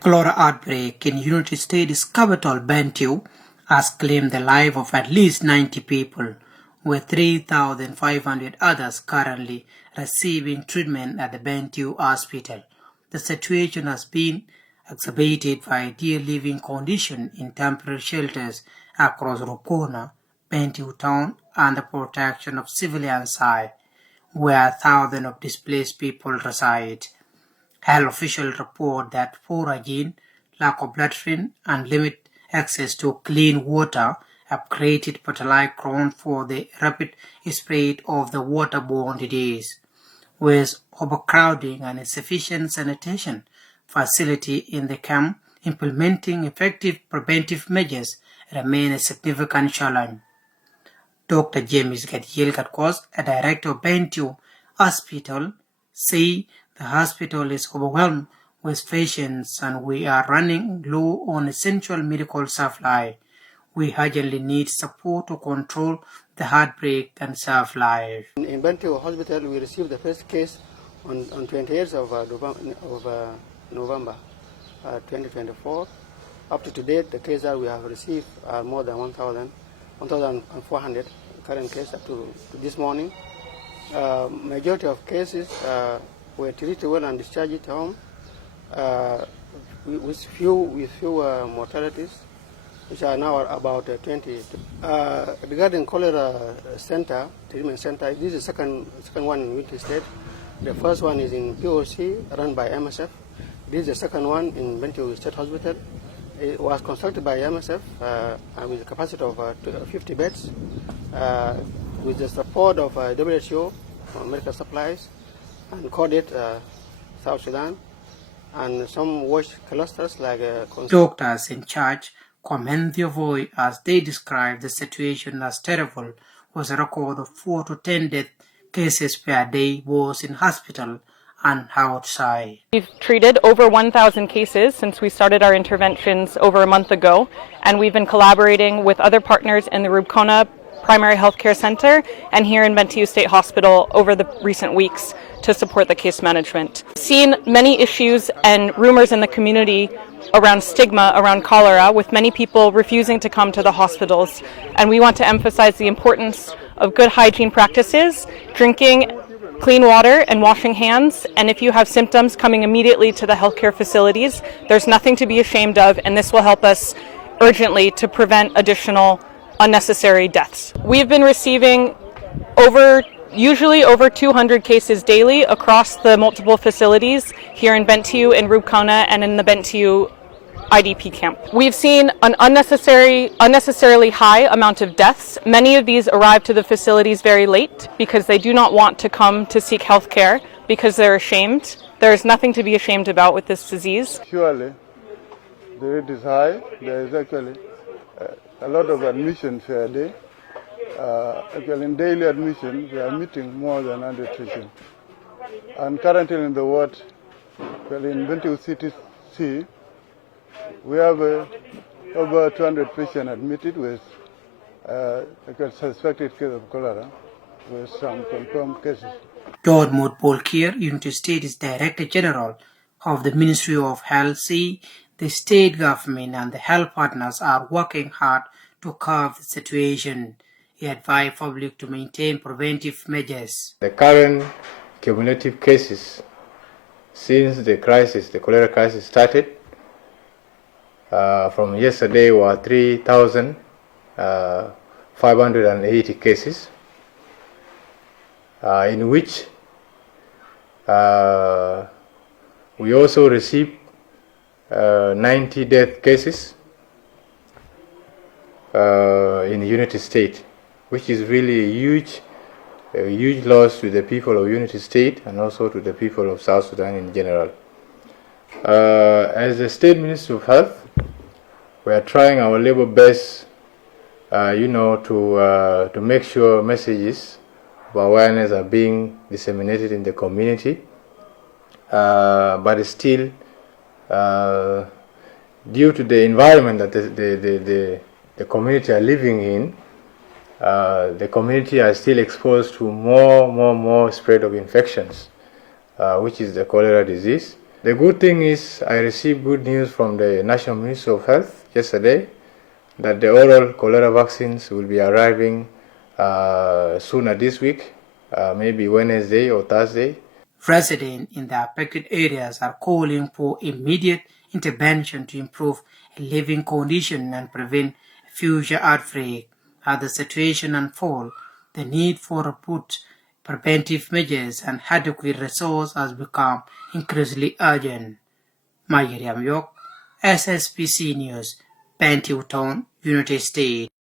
cholera outbreak in United States capital Bentiu has claimed the life of at least 90 people, with 3,500 others currently receiving treatment at the Bentiu Hospital. The situation has been exacerbated by dear living conditions in temporary shelters across Rubkona, Bentiu town, and the protection of civilian side, where thousands of displaced people reside. Health officials report that poor hygiene, lack of latrines, and limited access to clean water have created fertile ground for the rapid spread of the waterborne disease, with overcrowding and insufficient sanitation facility in the camp. Implementing effective preventive measures remain a significant challenge. Dr. James Gadiel Gatkos, a director of Bentiu Hospital, said the hospital is overwhelmed with patients and we are running low on essential medical supply. We urgently need support to control the outbreak and save lives. In Bentiu Hospital, we received the first case on 28th of November 2024. Up to today, the cases that we have received are more than 1,400 current cases up to this morning. Majority of cases were treated well and discharged home with few mortalities, which are now about 20. Regarding cholera treatment center, this is the second one in Bentiu State. The first one is in POC, run by MSF. This is the second one in Bentiu State Hospital. It was constructed by MSF with a capacity of 50 beds, with the support of WHO, medical supplies, and CODIT, South Sudan, and some wash clusters like... Doctors in charge comment their voice as they describe the situation as terrible, with a record of 4 to 10 death cases per day both in hospital and outside. We've treated over 1,000 cases since we started our interventions over a month ago, and we've been collaborating with other partners in the Rubkona Primary Healthcare Center and here in Bentiu State Hospital over the recent weeks to support the case management. We've seen many issues and rumors in the community around stigma around cholera, with many people refusing to come to the hospitals, and we want to emphasize the importance of good hygiene practices, drinking clean water and washing hands, and if you have symptoms, coming immediately to the healthcare facilities. There's nothing to be ashamed of, and this will help us urgently to prevent additional unnecessary deaths. We've been receiving usually over 200 cases daily across the multiple facilities here in Bentiu, in Rubkona, and in the Bentiu IDP camp. We've seen an unnecessarily high amount of deaths. Many of these arrive to the facilities very late because they do not want to come to seek health care because they're ashamed. There is nothing to be ashamed about with this disease. Surely the rate is high. There is actually a lot of admissions per day. Actually in daily admissions, we are meeting more than 100 patients. And currently in the ward, in Bentiu CTC, we have over 200 patients admitted with a suspected case of cholera, with some confirmed cases. Dortmund Polkier, United States Director General of the Ministry of Health, said the state government and the health partners are working hard to curb the situation. He advised public to maintain preventive measures. The current cumulative cases since the cholera crisis started, from yesterday were 3,580 cases, in which we also received 90 death cases in the United States, which is really a huge loss to the people of United States and also to the people of South Sudan in general. As the State Ministry of Health, we are trying our level best, to make sure messages of awareness are being disseminated in the community. But still, due to the environment that the community are living in, the community are still exposed to more spread of infections, which is the cholera disease. The good thing is I received good news from the National Ministry of Health yesterday that the oral cholera vaccines will be arriving sooner this week, maybe Wednesday or Thursday. Residents in the affected areas are calling for immediate intervention to improve living conditions and prevent future outbreak. As the situation unfolds, the need for robust preventive measures and adequate resources has become increasingly urgent. Mayien Riam, SSBC News, Bentiu Town, United States.